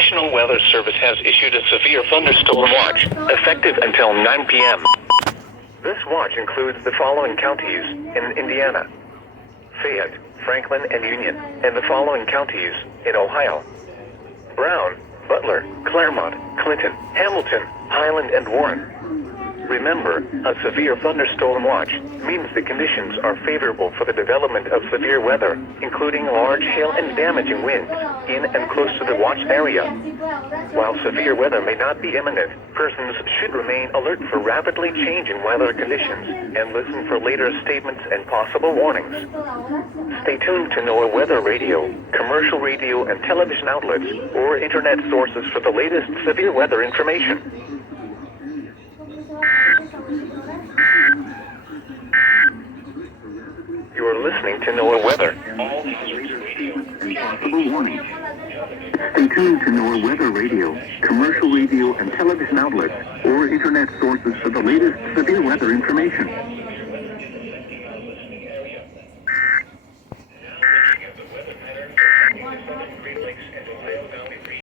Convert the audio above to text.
National Weather Service has issued a severe thunderstorm watch, effective until 9 p.m. This watch includes the following counties in Indiana: Fayette, Franklin, and Union, and the following counties in Ohio: Brown, Butler, Claremont, Clinton, Hamilton, Highland, and Warren. Remember, a severe thunderstorm watch means the conditions are favorable for the development of severe weather, including large hail and damaging winds in and close to the watched area. While severe weather may not be imminent, persons should remain alert for rapidly changing weather conditions and listen for later statements and possible warnings. Stay tuned to NOAA Weather Radio, commercial radio and television outlets, or internet sources for the latest severe weather information. You are listening to NOAA Weather. All possible warnings. Stay tuned to NOAA Weather Radio, commercial radio and television outlets, or internet sources for the latest severe weather information.